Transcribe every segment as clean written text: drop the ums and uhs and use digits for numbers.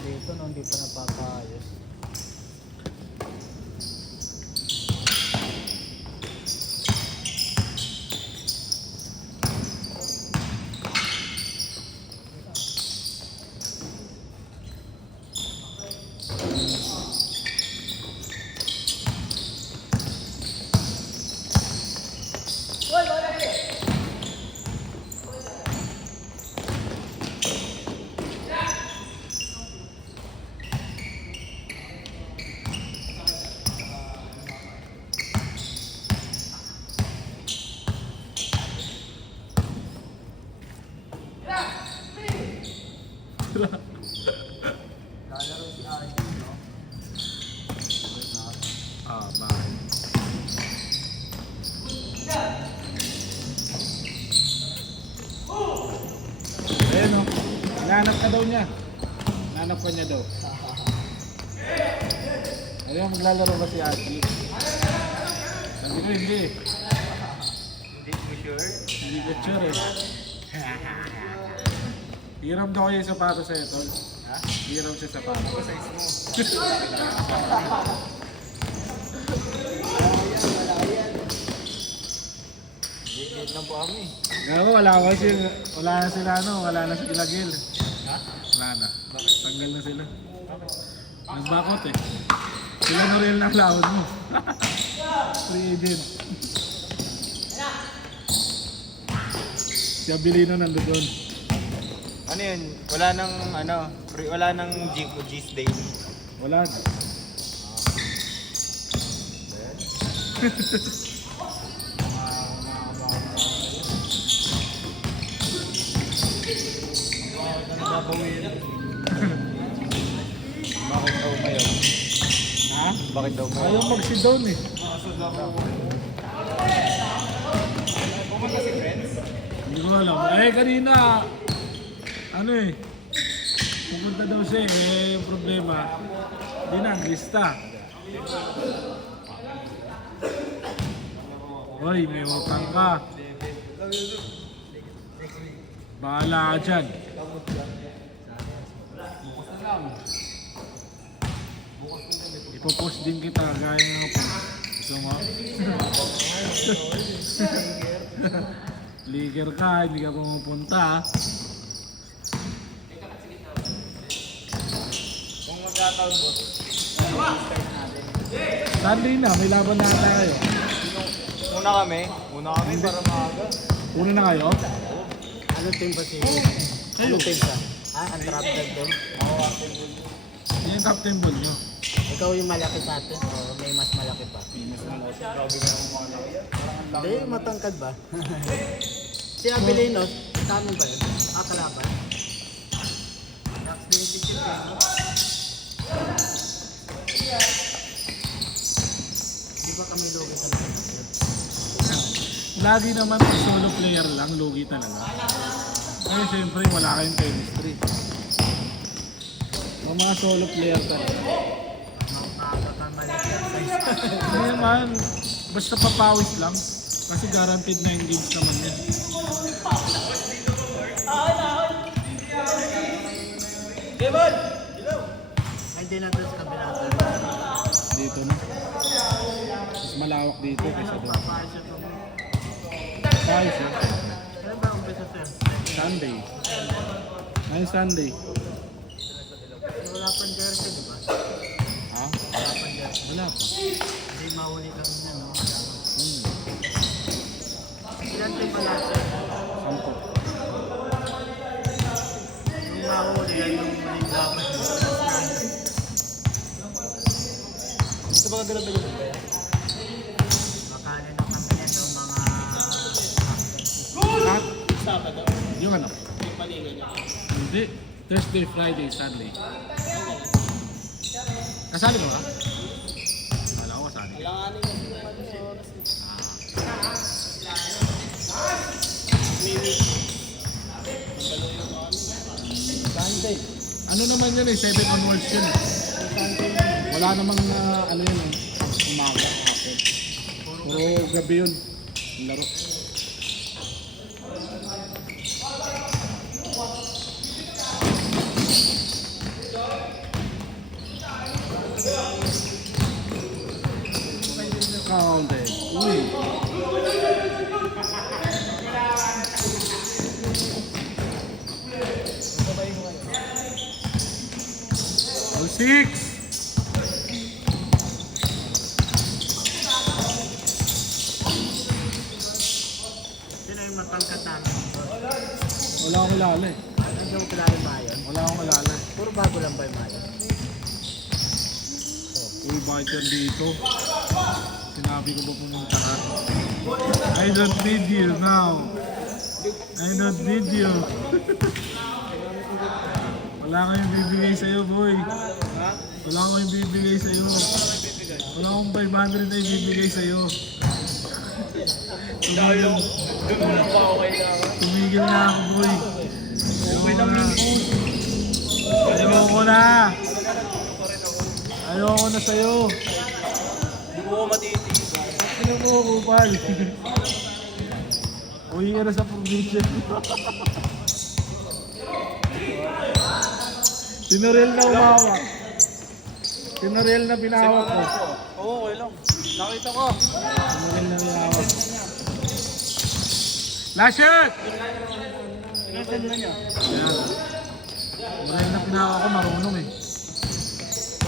dito nung hindi pa napapayos. Lalaro si RJ, no? Bakit? Ayan o. Hinahanap ka daw niya. Hinahanap ka niya daw. Ayan, maglalaro ba si Ashley? Sabi ko hindi. Hindi ko sure. Hindi ko sure eh. Hiram daw kayo yung sapatos sa'yo, tol. Ha? Hiram siya sapatos. Ako size mo. Wala yan. Dikit lang po kami. Gago, wala na sila ano, wala na sila Gil. Ha? Wala na. Bakit? Tanggal na sila. Bakit? Nagbakot eh. Sila na real na allowed mo. Free agent. Si Abilino nandun. Ano yun? Wala nang G's daily. Wala na. Bakit daw mayaw? Ha? Bakit daw mayaw? Ayaw mag-sit down eh. Pumunta si friends? Hindi ko alam. Eh kanina, ano eh, pupunta daw siya eh, yung problema, di na, lista. Hoy, may utang ka. Bahala ka dyan. Ipopost din kita, gaya nga po. Gusto mo? Liger ka, hindi ka pumupunta. Kung magkataon mo, Sunday na, may laban na tayo. Una kami para maaga. Una na kayo? Anong team ba si? Kayo. Anong team ka? Undrafted din? Oo, Yan yung captain ball nyo. Ikaw yung malaki sa atin o may mas malaki pa? Hindi, matangkad ba? Si Abilino, sa amin ba yun? Kalaban? Next din si Chip, no? Di ba kami lugi talaga? Lagi naman kung solo player lang, lugi talaga. Kaya siyempre wala kayong chemistry. Yung mga solo player talaga. Hindi naman, basta papawis lang. Kasi guaranteed 9 games naman yan. Ay, di na doon sa kabinata. Dito na. Mas malawak dito kaysa doon. Papayos ito mo. Size eh. Kailan ba ang umpisa, sir? Sunday. Ngayon Sunday. Wala pang jersey, di ba? Ha? Wala pang jersey. Wala pa. Hindi mahuli kami na, no? Hmm. Ilan team ba natin? 10. Yung mahuli yan yung maling dapat. Ito ba kagalabalin ba yan? Makanin na kami yan ng mga... Ha? Sabado? Yung ano? Yung panilo niya. Hindi. Thursday, Friday, Sunday. Kasali mo ba? Wala ko kasali. Alanganin kasi yung ano sa oras. Sunday. Ano naman yun eh, 7 onwards yun eh. Wala namang ano yun eh, umaga, hapon. Puro gabi yun, yung laro. 6. Sino yung matangkat namin? Wala akong kilala eh. Hindi mo kilala yung Mayon? Wala akong kilala. Puro bago lang ba yung Mayon? Uy, bakit yan dito? Sinabi ko ba pumunta ka? I don't need you now. I don't need you. Wala kayong bibigay sa'yo, boy. Wala akong bibigay sa'yo. Wala akong 500 na ibibigay sa'yo. Tumigil na ako, boy. Ayoko na. Ayoko na sa'yo. Hindi ko matiti. Ano mo, kupal? Uwi ka na sa provision. Sinurel na umawak. Sinurel na pinawak ko. Oo, okay lang. Nakita ko. Sinurel na pinawak. Last shot! Sinasend na niya. Ayan. Sinurel na pinawak ko, marunong eh.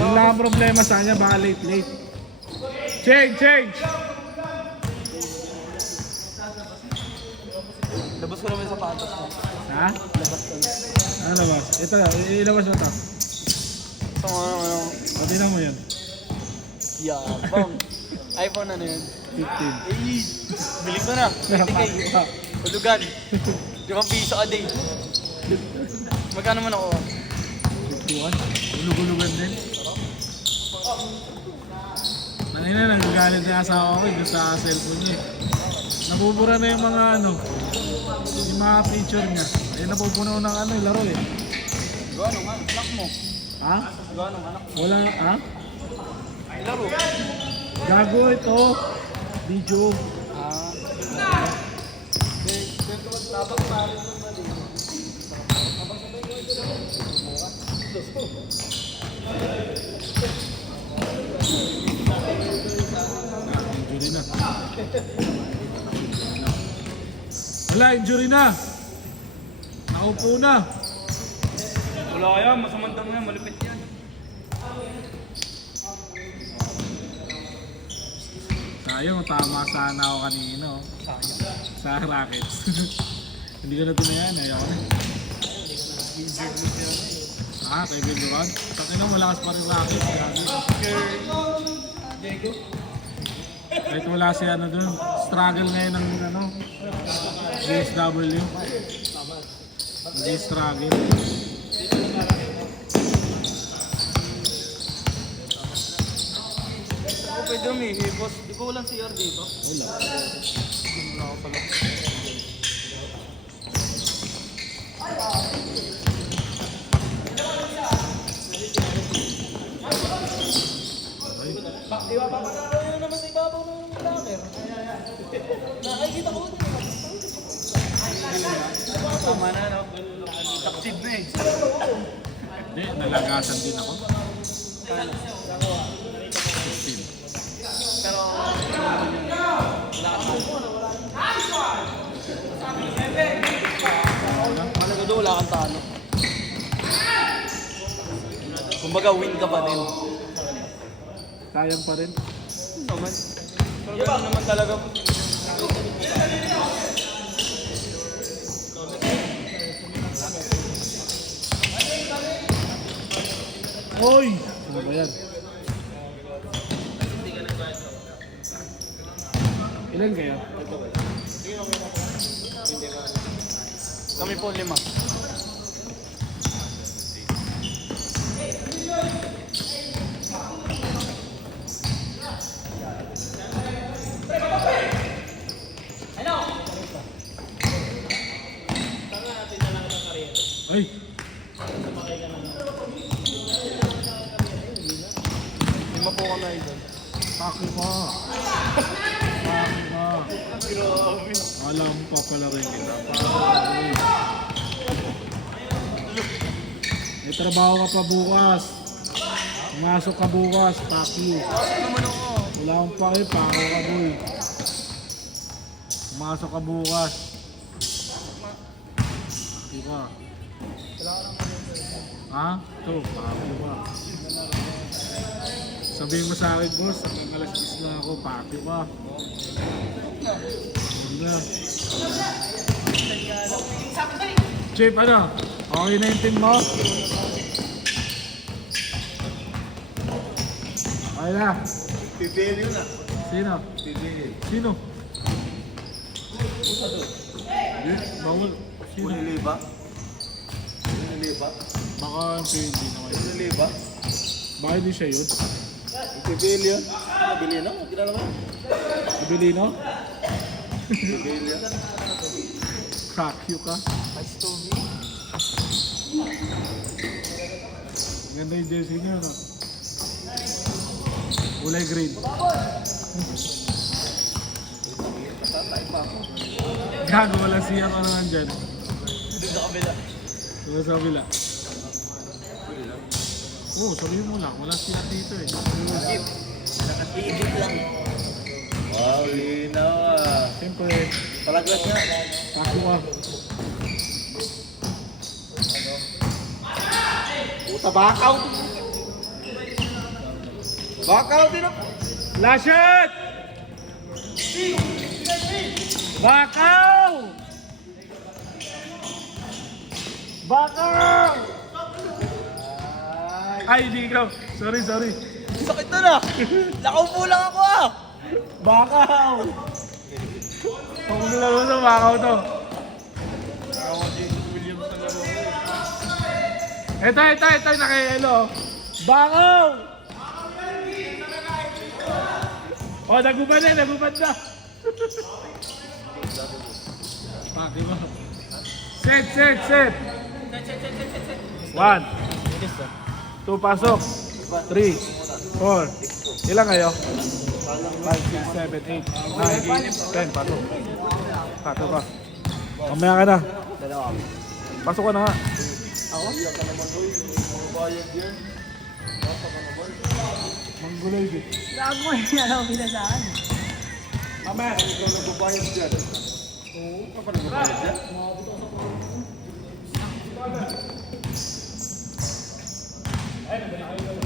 Yung lang ang problema sa kanya, baka late. Change! Labas ko naman yung sapatos mo. Ha? Labas ko na. Ano labas? Ito, ilabas mo ito. Ito ano. Pati na mo yan. Yabang. iPhone ano yun? 15. Eh, bili ko na. 20K. Hulugan. 5 piso a day. Magkano man ako? 51? Ulug-ulugan din. Nangina, nagagalit na yung asawa ko eh, doon sa cellphone niya eh. Nabubura na yung mga yung mga picture niya. Eh, napupuno ng laro eh. Gano'ng nga, anak mo. Ha? Gano'ng anak mo. Wala, ha? Laro. Gago ito. Video. Injury na. Wala, injury na. Nakaupo na. Wala kaya, masamantang yan, malupit yan. Sayang, tama sana ako kanina. Oh. Sa rackets. Hindi ko na tinayan, ayaw ko na. Ah, kay Bill Durant. Takin na, malakas pa rin rackets. Diego? Kahit wala si dun. Struggle ngayon ng DSW. Hindi struggle. Ako pwede umihi, boss. Di ba walang CR dito? Wala. Wala ako pala. Di ba papanalo yun naman sa ibabaw ng lamer? Nakikita ko. Tama na, no? Succeed na eh. Hindi, nalagasan din ako. 15. Pero, malaga doon, wala kang talo. Kumbaga, win ka pa din. Sayang pa rin. Naman. Pero ganun naman talaga. Hoy! Ano ba yan? Ilan kayo? Kami po 5. Ay! Lima po kami idol. Paki pa! Paki pa! Alam mo pa pala rin kita. Paki. May trabaho ka pa bukas. Pumasok ka bukas. Paki. Ano naman ako? Wala akong paki. Paki ka boy. Pumasok ka bukas. Paki ka. Ha? Ito, papi ba? Sabihin mo sa akin, boss, hanggang alas 10 na ako, papi ba? Ano? Chip, ano? Okay na yung team mo? Okay na. Pipili yun ah. Sino? Pipili. Sino? Bawal. Sino? Uniliba? Uniliba? Baka yung PNG na kayo. Uniliba? Baka hindi siya yun? Pipili yun? Pipili na? Kilala mo? Abilino? Pipili yun? Crack you ka? Ganda yung jersey niya, no? Kulay green. Tatay pa ako. Gago, wala siya ka naman dyan. Dito sa kabila. Wala sa kabila. Oo, sabihin mo lang. Wala siya dito eh. Nakatigit lang. Wow, linaw ah. Siyempre, Palaglas nga. tako ka. Puta, bakaw! Bakaw din ako! Last shot! Bakaw! Bakaw! Ay, hindi ikaw. Sorry. Sakit na na! Nakaupo lang ako ah! Bakaw! Pag nilaro sa bakaw to. Ito, naka-yellow. Bakaw! Oh, nagubad na. Paki mo. Set. 1, 2, pasok. 3, 4. Ilan kayo? 5, 6, 7, 8, 9, 10. Pasok. Pasok ka. Mamaya ka na. Pasok ka na nga. Ako? Iyak ka naman doon. Mababayad yan. Manggulay din. Gago mo yung alam mo pinasaan. Mamaya. Ikaw nagbabayad dyan. Oo, ka pa nagbabayad dyan? Ay, nabalik kayo.